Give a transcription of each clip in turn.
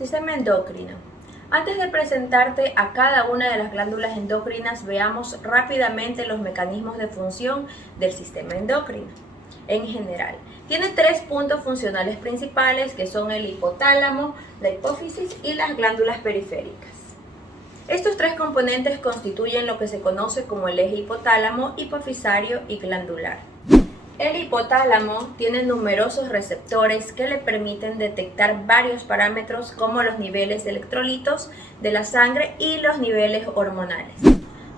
Sistema endocrino. Antes de presentarte a cada una de las glándulas endocrinas, veamos rápidamente los mecanismos de función del sistema endocrino. En general, tiene tres puntos funcionales principales que son el hipotálamo, la hipófisis y las glándulas periféricas. Estos tres componentes constituyen lo que se conoce como el eje hipotálamo, hipofisario y glandular. El hipotálamo tiene numerosos receptores que le permiten detectar varios parámetros como los niveles de electrolitos de la sangre y los niveles hormonales.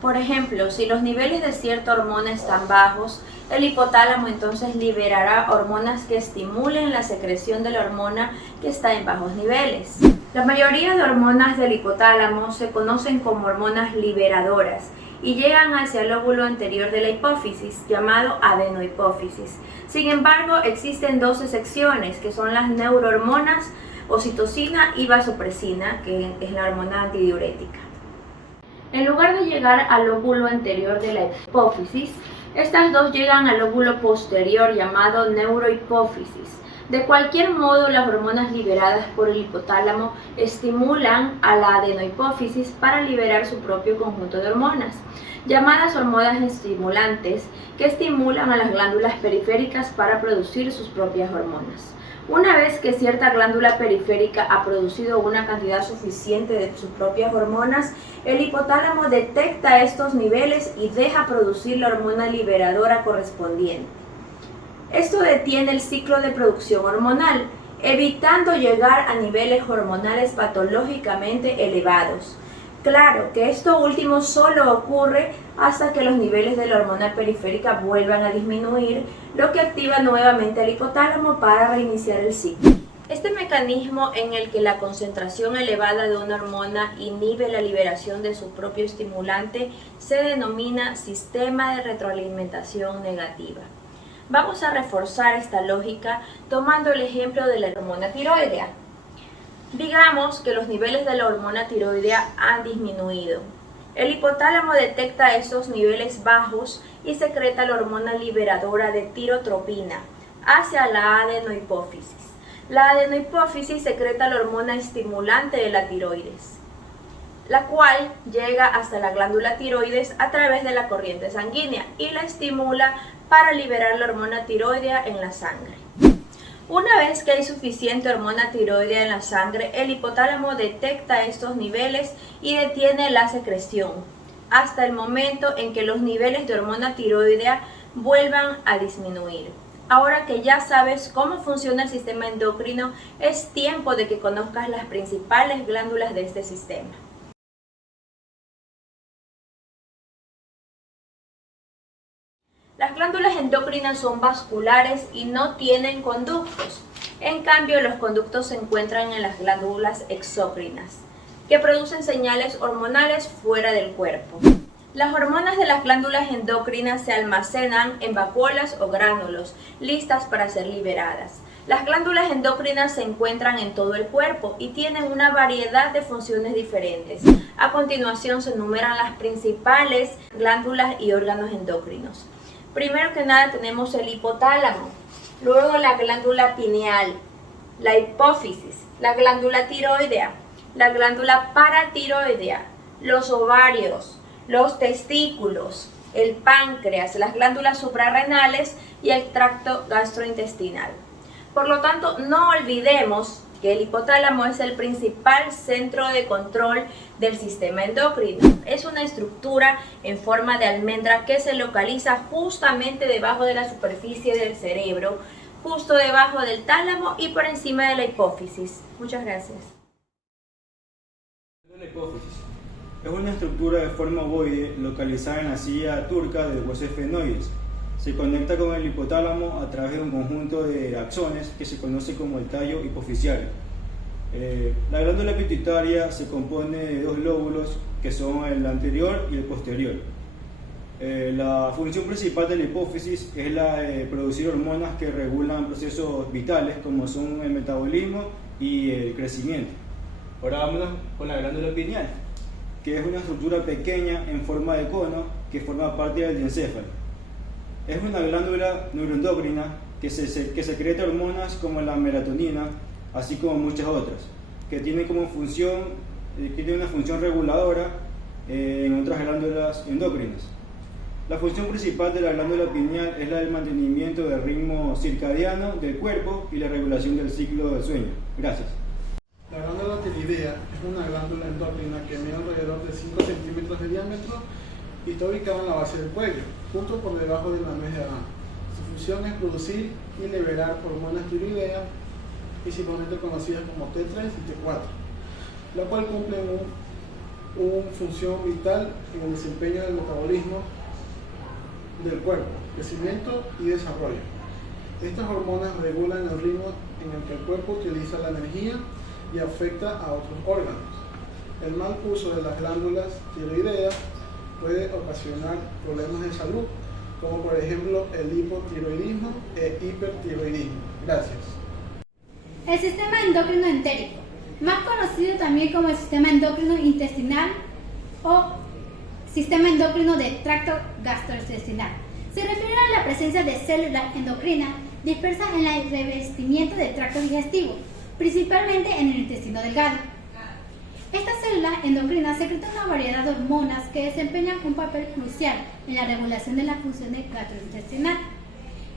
Por ejemplo, si los niveles de cierta hormona están bajos, el hipotálamo entonces liberará hormonas que estimulen la secreción de la hormona que está en bajos niveles. La mayoría de hormonas del hipotálamo se conocen como hormonas liberadoras y llegan hacia el lóbulo anterior de la hipófisis, llamado adenohipófisis. Sin embargo, existen dos excepciones, que son las neurohormonas, oxitocina y vasopresina, que es la hormona antidiurética. En lugar de llegar al lóbulo anterior de la hipófisis, estas dos llegan al lóbulo posterior, llamado neurohipófisis. De cualquier modo, las hormonas liberadas por el hipotálamo estimulan a la adenohipófisis para liberar su propio conjunto de hormonas, llamadas hormonas estimulantes, que estimulan a las glándulas periféricas para producir sus propias hormonas. Una vez que cierta glándula periférica ha producido una cantidad suficiente de sus propias hormonas, el hipotálamo detecta estos niveles y deja producir la hormona liberadora correspondiente. Esto detiene el ciclo de producción hormonal, evitando llegar a niveles hormonales patológicamente elevados. Claro que esto último solo ocurre hasta que los niveles de la hormona periférica vuelvan a disminuir, lo que activa nuevamente el hipotálamo para reiniciar el ciclo. Este mecanismo en el que la concentración elevada de una hormona inhibe la liberación de su propio estimulante se denomina sistema de retroalimentación negativa. Vamos a reforzar esta lógica tomando el ejemplo de la hormona tiroidea. Digamos que los niveles de la hormona tiroidea han disminuido. El hipotálamo detecta estos niveles bajos y secreta la hormona liberadora de tirotropina hacia la adenohipófisis. La adenohipófisis secreta la hormona estimulante de la tiroides, la cual llega hasta la glándula tiroides a través de la corriente sanguínea y la estimula para liberar la hormona tiroidea en la sangre. Una vez que hay suficiente hormona tiroidea en la sangre, el hipotálamo detecta estos niveles y detiene la secreción, hasta el momento en que los niveles de hormona tiroidea vuelvan a disminuir. Ahora que ya sabes cómo funciona el sistema endocrino, es tiempo de que conozcas las principales glándulas de este sistema. Las glándulas endocrinas son vasculares y no tienen conductos. En cambio, los conductos se encuentran en las glándulas exócrinas, que producen señales hormonales fuera del cuerpo. Las hormonas de las glándulas endocrinas se almacenan en vacuolas o gránulos, listas para ser liberadas. Las glándulas endocrinas se encuentran en todo el cuerpo y tienen una variedad de funciones diferentes. A continuación se enumeran las principales glándulas y órganos endocrinos. Primero que nada tenemos el hipotálamo, luego la glándula pineal, la hipófisis, la glándula tiroidea, la glándula paratiroidea, los ovarios, los testículos, el páncreas, las glándulas suprarrenales y el tracto gastrointestinal. Por lo tanto, no olvidemos que el hipotálamo es el principal centro de control del sistema endocrino. Es una estructura en forma de almendra que se localiza justamente debajo de la superficie del cerebro, justo debajo del tálamo y por encima de la hipófisis. Muchas gracias. La hipófisis es una estructura de forma ovoide localizada en la silla turca de huesos esfenoides. Se conecta con el hipotálamo a través de un conjunto de axones que se conoce como el tallo hipofisiario. La glándula pituitaria se compone de dos lóbulos que son el anterior y el posterior. La función principal de la hipófisis es la de producir hormonas que regulan procesos vitales como son el metabolismo y el crecimiento. Ahora vámonos con la glándula pineal, que es una estructura pequeña en forma de cono que forma parte del diencéfalo. Es una glándula neuroendocrina que secreta hormonas como la melatonina, así como muchas otras. que tiene como función, que tiene una función reguladora en otras glándulas endocrinas. La función principal de la glándula pineal es la del mantenimiento del ritmo circadiano del cuerpo y la regulación del ciclo del sueño. Gracias. La glándula tiroidea es una glándula endocrina que mide alrededor de 5 centímetros de diámetro y está ubicada en la base del cuello, justo por debajo de la nuez de Adán. Su función es producir y liberar hormonas tiroideas, principalmente conocidas como T3 y T4, la cual cumplen una función vital en el desempeño del metabolismo del cuerpo, crecimiento y desarrollo. Estas hormonas regulan el ritmo en el que el cuerpo utiliza la energía y afecta a otros órganos. El mal uso de las glándulas tiroideas puede ocasionar problemas de salud, como por ejemplo el hipotiroidismo e hipertiroidismo. Gracias. El sistema endocrino entérico, más conocido también como el sistema endocrino intestinal o sistema endocrino del tracto gastrointestinal, se refiere a la presencia de células endocrinas dispersas en el revestimiento del tracto digestivo, principalmente en el intestino delgado. Estas células endocrinas secretan una variedad de hormonas que desempeñan un papel crucial en la regulación de las funciones gastrointestinal.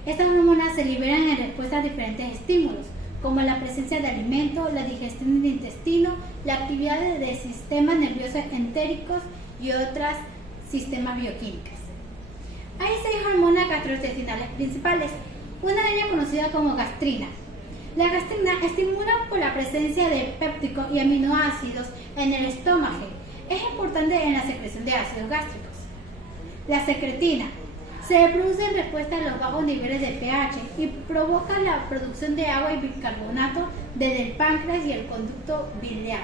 Estas hormonas se liberan en respuesta a diferentes estímulos, como la presencia de alimentos, la digestión del intestino, la actividad de sistemas nerviosos entéricos y otros sistemas bioquímicos. Hay 6 hormonas gastrointestinales principales, una de ellas conocida como gastrina. La gastrina estimula por la presencia de pépticos y aminoácidos en el estómago. Es importante en la secreción de ácidos gástricos. La secretina se produce en respuesta a los bajos niveles de pH y provoca la producción de agua y bicarbonato desde el páncreas y el conducto biliar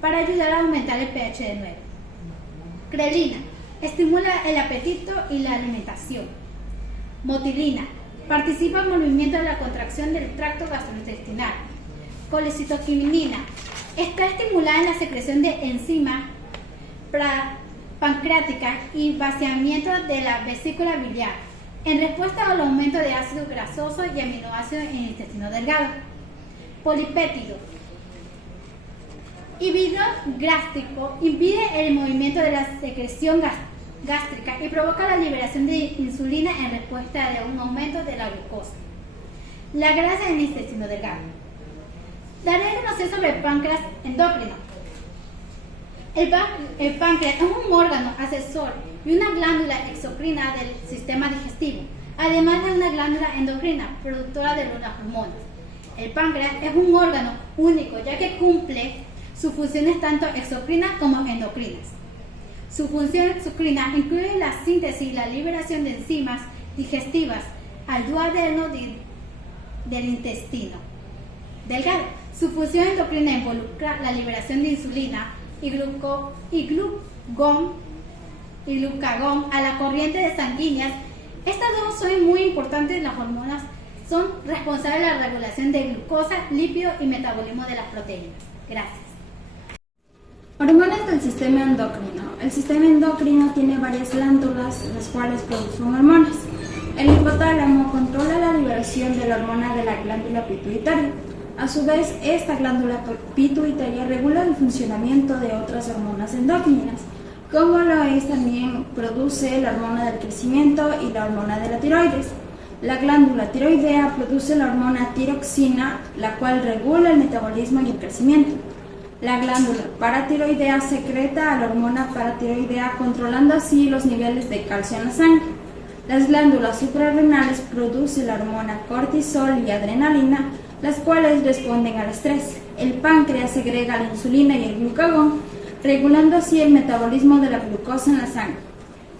para ayudar a aumentar el pH de nuevo. Grelina estimula el apetito y la alimentación. Motilina participa en el movimiento de la contracción del tracto gastrointestinal. Colecitoquinina está estimulada en la secreción de enzimas pancreáticas y vaciamiento de la vesícula biliar en respuesta al aumento de ácidos grasosos y aminoácidos en el intestino delgado. Polipéptido inhibidor gástrico impide el movimiento de la secreción gástrica y provoca la liberación de insulina en respuesta a un aumento de la glucosa. La grasa en el intestino delgado. Daré a conocer sobre el páncreas endocrino. El páncreas es un órgano asesor y una glándula exocrina del sistema digestivo, además de una glándula endocrina productora de las hormonas. El páncreas es un órgano único ya que cumple sus funciones tanto exocrinas como endocrinas. Su función exocrina incluye la síntesis y la liberación de enzimas digestivas al duodeno del intestino delgado. Su función endocrina involucra la liberación de insulina y glucagón a la corriente sanguínea. Estas dos son muy importantes. Las hormonas son responsables de la regulación de glucosa, lípidos y metabolismo de las proteínas. Gracias. Hormonas del sistema endocrino. El sistema endocrino tiene varias glándulas, las cuales producen hormonas. El hipotálamo controla la liberación de la hormona de la glándula pituitaria. A su vez, esta glándula pituitaria regula el funcionamiento de otras hormonas endocrinas, como lo es también produce la hormona del crecimiento y la hormona de la tiroides. La glándula tiroidea produce la hormona tiroxina, la cual regula el metabolismo y el crecimiento. La glándula paratiroidea secreta la hormona paratiroidea, controlando así los niveles de calcio en la sangre. Las glándulas suprarrenales producen la hormona cortisol y adrenalina, las cuales responden al estrés. El páncreas segrega la insulina y el glucagón, regulando así el metabolismo de la glucosa en la sangre.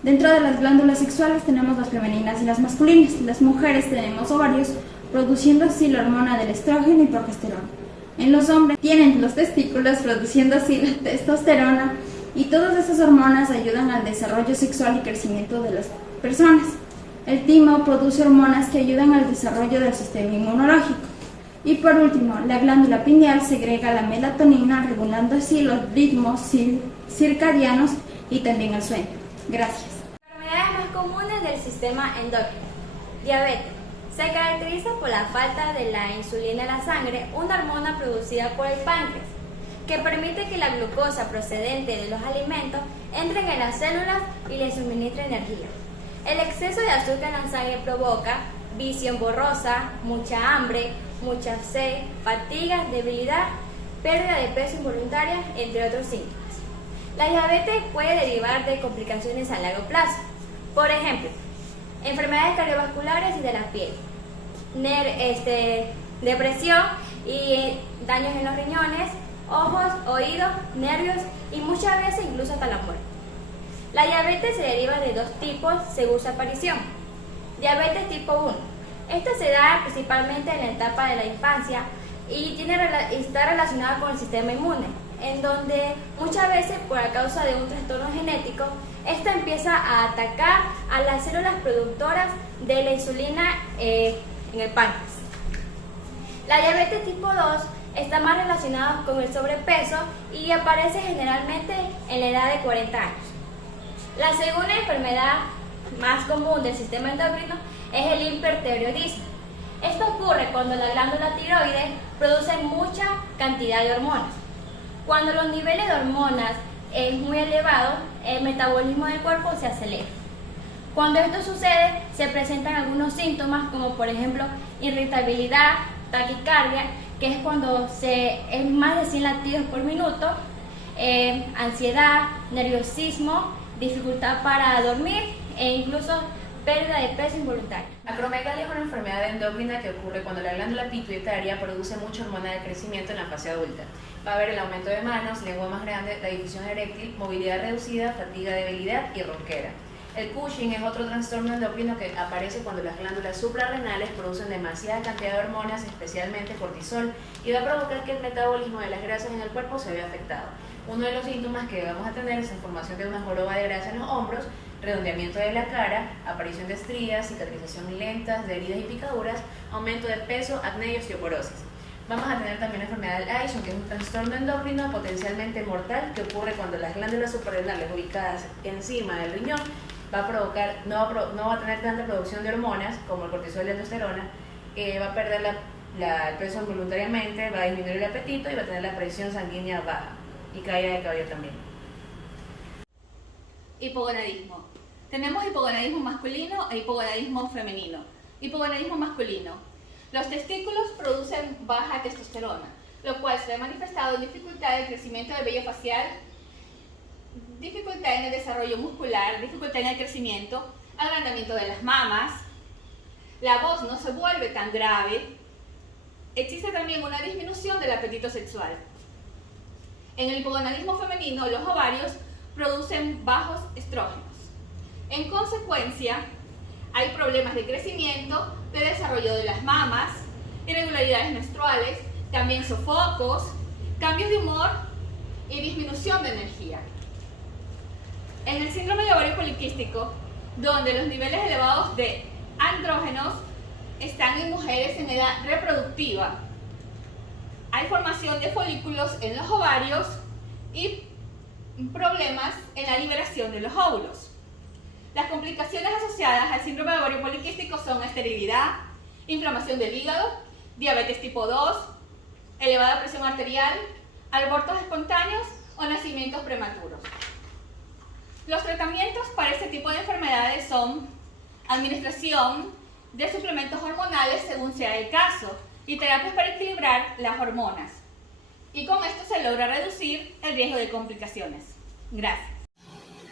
Dentro de las glándulas sexuales tenemos las femeninas y las masculinas. Las mujeres tenemos ovarios, produciendo así la hormona del estrógeno y progesterona. En los hombres tienen los testículos, produciendo así la testosterona, y todas esas hormonas ayudan al desarrollo sexual y crecimiento de las personas. El timo produce hormonas que ayudan al desarrollo del sistema inmunológico. Y por último, la glándula pineal segrega la melatonina, regulando así los ritmos circadianos y también el sueño. Gracias. Enfermedades más comunes del sistema endocrino. Diabetes. Se caracteriza por la falta de la insulina en la sangre, una hormona producida por el páncreas. que permite que la glucosa procedente de los alimentos entre en las células y le suministre energía. El exceso de azúcar en la sangre provoca visión borrosa, mucha hambre, mucha sed, fatiga, debilidad, pérdida de peso involuntaria, entre otros síntomas. La diabetes puede derivar de complicaciones a largo plazo, por ejemplo, enfermedades cardiovasculares y de la piel, depresión y daños en los riñones, ojos, oídos, nervios y muchas veces incluso hasta la muerte. La diabetes se deriva de dos tipos según su aparición. Diabetes tipo 1. Esta se da principalmente en la etapa de la infancia y está relacionada con el sistema inmune, en donde muchas veces por causa de un trastorno genético, esta empieza a atacar a las células productoras de la insulina en el páncreas. La diabetes tipo 2 está más relacionada con el sobrepeso y aparece generalmente en la edad de 40 años. La segunda enfermedad más común del sistema endocrino es el hipertiroidismo. Esto ocurre cuando la glándula tiroides produce mucha cantidad de hormonas. Cuando los niveles de hormonas es muy elevado, el metabolismo del cuerpo se acelera. Cuando esto sucede, se presentan algunos síntomas como por ejemplo irritabilidad, taquicardia, que es cuando es más de 100 latidos por minuto, ansiedad, nerviosismo, dificultad para dormir e incluso pérdida de peso involuntaria. Acromegalia es una enfermedad endocrina que ocurre cuando la glándula pituitaria produce mucha hormona de crecimiento en la fase adulta. Va a haber el aumento de manos, lengua más grande, la difusión eréctil, movilidad reducida, fatiga, debilidad y ronquera. El Cushing es otro trastorno endocrino que aparece cuando las glándulas suprarrenales producen demasiada cantidad de hormonas, especialmente cortisol, y va a provocar que el metabolismo de las grasas en el cuerpo se vea afectado. Uno de los síntomas que vamos a tener es la formación de una joroba de grasa en los hombros, redondeamiento de la cara, aparición de estrías, cicatrización lenta de heridas y picaduras, aumento de peso, acné y osteoporosis. Vamos a tener también la enfermedad del Addison, que es un trastorno endocrino potencialmente mortal que ocurre cuando las glándulas suprarrenales ubicadas encima del riñón va a provocar, no va a tener tanta producción de hormonas como el cortisol y la testosterona, va a perder el peso involuntariamente, va a disminuir el apetito y va a tener la presión sanguínea baja y caída de cabello también. Hipogonadismo. Tenemos hipogonadismo masculino e hipogonadismo femenino. Hipogonadismo masculino. Los testículos producen baja testosterona, lo cual se ve manifestado en dificultad de crecimiento del vello facial, dificultad en el desarrollo muscular, dificultad en el crecimiento, agrandamiento de las mamas, la voz no se vuelve tan grave, existe también una disminución del apetito sexual. En el hipogonadismo femenino, los ovarios producen bajos estrógenos. En consecuencia, hay problemas de crecimiento, de desarrollo de las mamas, irregularidades menstruales, también sofocos, cambios de humor y disminución de energía. En el síndrome de ovario poliquístico, donde los niveles elevados de andrógenos están en mujeres en edad reproductiva, hay formación de folículos en los ovarios y problemas en la liberación de los óvulos. Las complicaciones asociadas al síndrome de ovario poliquístico son esterilidad, inflamación del hígado, diabetes tipo 2, elevada presión arterial, abortos espontáneos o nacimientos prematuros. Los tratamientos para este tipo de enfermedades son administración de suplementos hormonales según sea el caso y terapias para equilibrar las hormonas. Y con esto se logra reducir el riesgo de complicaciones. Gracias.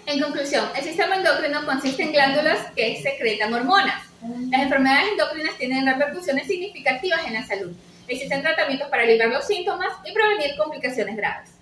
En conclusión, el sistema endocrino consiste en glándulas que secretan hormonas. Las enfermedades endocrinas tienen repercusiones significativas en la salud. Existen tratamientos para aliviar los síntomas y prevenir complicaciones graves.